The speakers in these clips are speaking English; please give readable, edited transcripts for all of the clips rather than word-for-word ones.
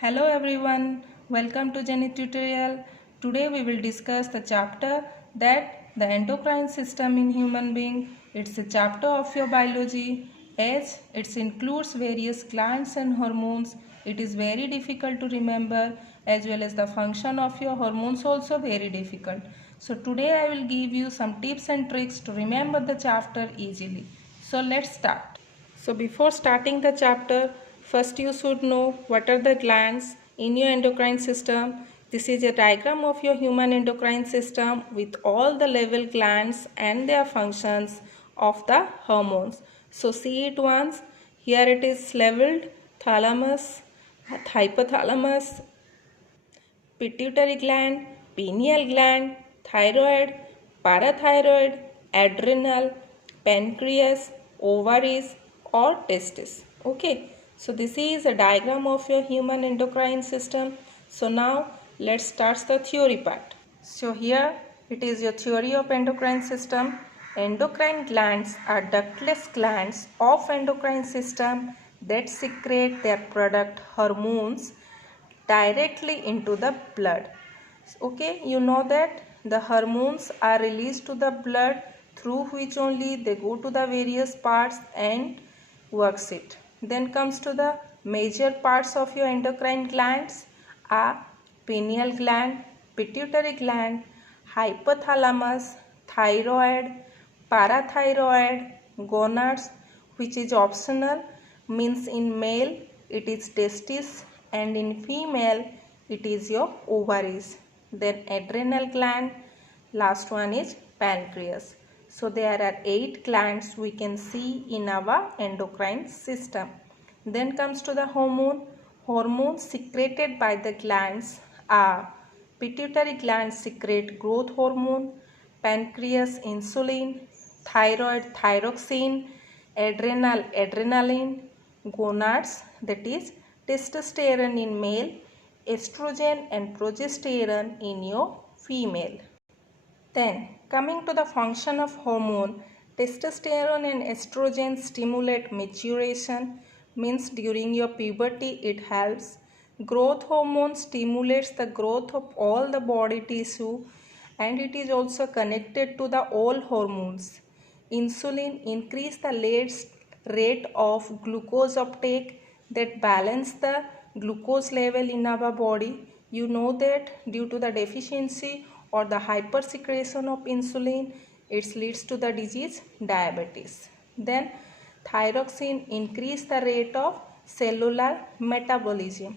Hello everyone, welcome to Jenny tutorial. Today we will discuss the chapter that the endocrine system in human being. It's a chapter of your biology as it includes various glands and hormones. It is very difficult to remember as well as the function of your hormones also very difficult. So today I will give you some tips and tricks to remember the chapter easily. So let's start. So before starting the chapter, first you should know what are the glands in your endocrine system. This is a diagram of your human endocrine system with all the level glands and their functions of the hormones. So see it once. Here it is leveled: thalamus, hypothalamus, pituitary gland, pineal gland, thyroid, parathyroid, adrenal, pancreas, ovaries or testes. Okay, so this is a diagram of your human endocrine system. So now let's start the theory part. So here it is your theory of endocrine system. Endocrine glands are ductless glands of endocrine system that secrete their product hormones directly into the blood. Okay, you know that the hormones are released to the blood through which only they go to the various parts and works it. Then comes to the major parts of your endocrine glands are pineal gland, pituitary gland, hypothalamus, thyroid, parathyroid, gonads, which is optional, means in male it is testis and in female it is your ovaries. Then adrenal gland, last one is pancreas. So there are 8 glands we can see in our endocrine system. Then comes to the hormone. Hormones secreted by the glands are: pituitary gland secrete growth hormone, pancreas insulin, thyroid thyroxine, adrenal adrenaline, gonads that is testosterone in male, estrogen and progesterone in your female. Then coming to the function of hormone, testosterone and estrogen stimulate maturation, means during your puberty it helps. Growth hormone stimulates the growth of all the body tissue and it is also connected to the all hormones. Insulin increase the rate of glucose uptake that balance the glucose level in our body. You know that due to the deficiency or the hypersecretion of insulin, it leads to the disease diabetes. Then thyroxine increase the rate of cellular metabolism.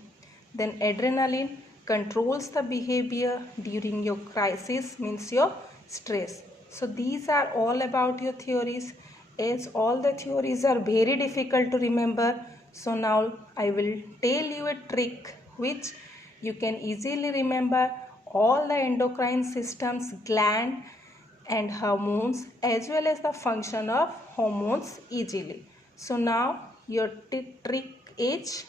Then adrenaline controls the behavior during your crisis, means your stress. So these are all about your theories, as all the theories are very difficult to remember. So now I will tell you a trick which you can easily remember all the endocrine systems, gland and hormones as well as the function of hormones easily. So now your trick is,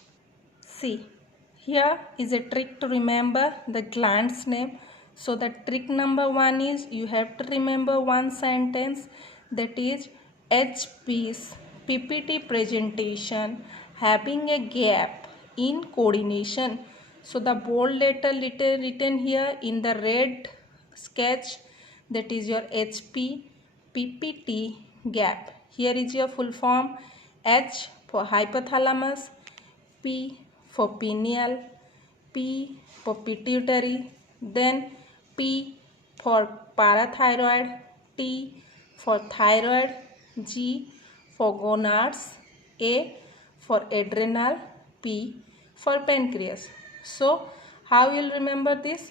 see, here is a trick to remember the gland's name. So the trick number 1 is you have to remember one sentence, that is HP's PPT presentation having a gap in coordination. So the bold letter written here in the red sketch, that is your HP PPT gap. Here is your full form: H for hypothalamus, P for pineal, P for pituitary, then P for parathyroid, T for thyroid, G for gonads, A for adrenal, P for pancreas. So how you will remember this?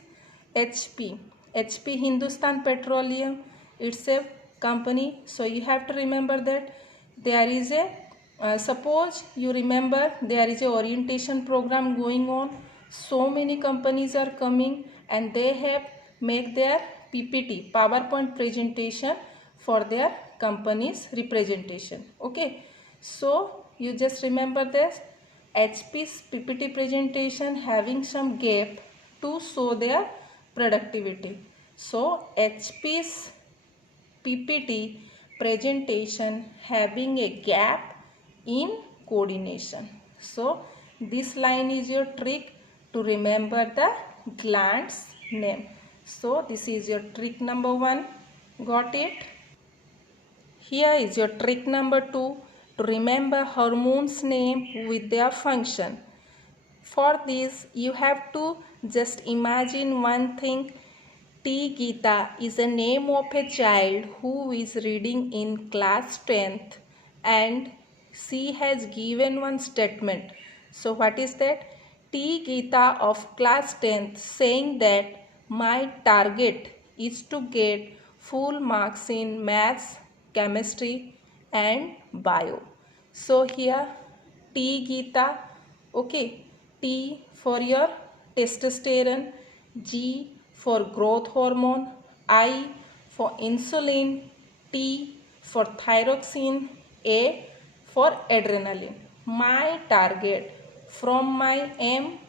HP. HP Hindustan Petroleum, it's a company. So you have to remember that there is a suppose you remember there is a orientation program going on. So many companies are coming and they have make their PPT PowerPoint presentation for their company's representation. Okay, so you just remember this HP's PPT presentation having some gap to show their productivity. So HP's PPT presentation having a gap in coordination. So this line is your trick to remember the gland's name. So this is your trick number 1. Got it? Here is your trick number 2 to remember hormones name with their function. For this you have to just imagine one thing. T. Geeta is a name of a child who is reading in class 10th and she has given one statement. So what is that? T. Geeta of class 10th saying that my target is to get full marks in maths, chemistry and bio. So here T. Geeta, okay, T for your testosterone, G for growth hormone, I for insulin, T for thyroxine, A for adrenaline. My target from my M,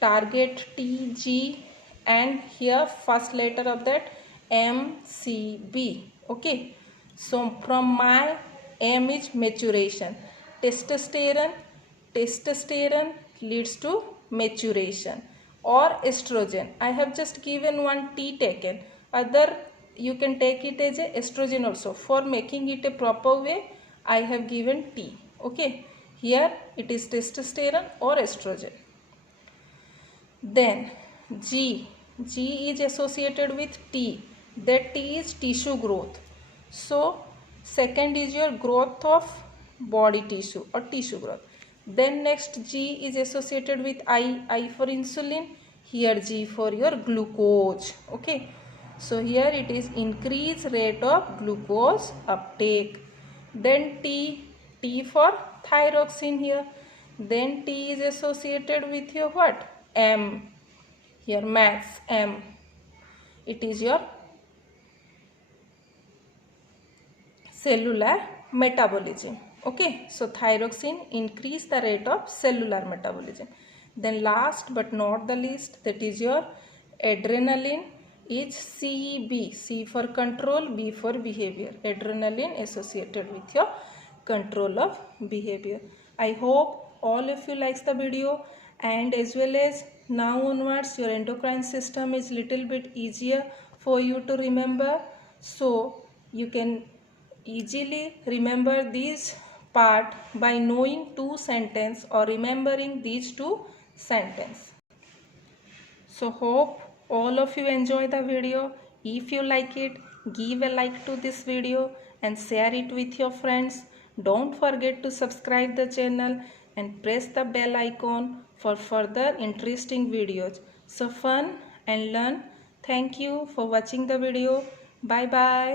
target T, G and here first letter of that M, C, B. Okay. So from my M is maturation. Testosterone leads to maturation. Or estrogen, I have just given one T taken, other you can take it as a estrogen also. For making it a proper way I have given T. Okay, here it is testosterone or estrogen. Then G is associated with T, that T is tissue growth. So second is your growth of body tissue or tissue growth. Then next G is associated with I for insulin, here G for your glucose. Okay, so here it is increase rate of glucose uptake. Then T for thyroxine here. Then T is associated with your what? M, here max M, it is your cellular metabolism. Okay, so thyroxine increase the rate of cellular metabolism. Then last but not the least, that is your adrenaline is CB, C for control, B for behavior. Adrenaline associated with your control of behavior. I hope all of you likes the video, and as well as now onwards your endocrine system is little bit easier for you to remember, so you can easily remember this part by knowing 2 sentences or remembering these 2 sentences. So hope all of you enjoy the video. If you like it, give a like to this video and share it with your friends. Don't forget to subscribe the channel and press the bell icon for further interesting videos. So fun and learn. Thank you for watching the video. Bye bye.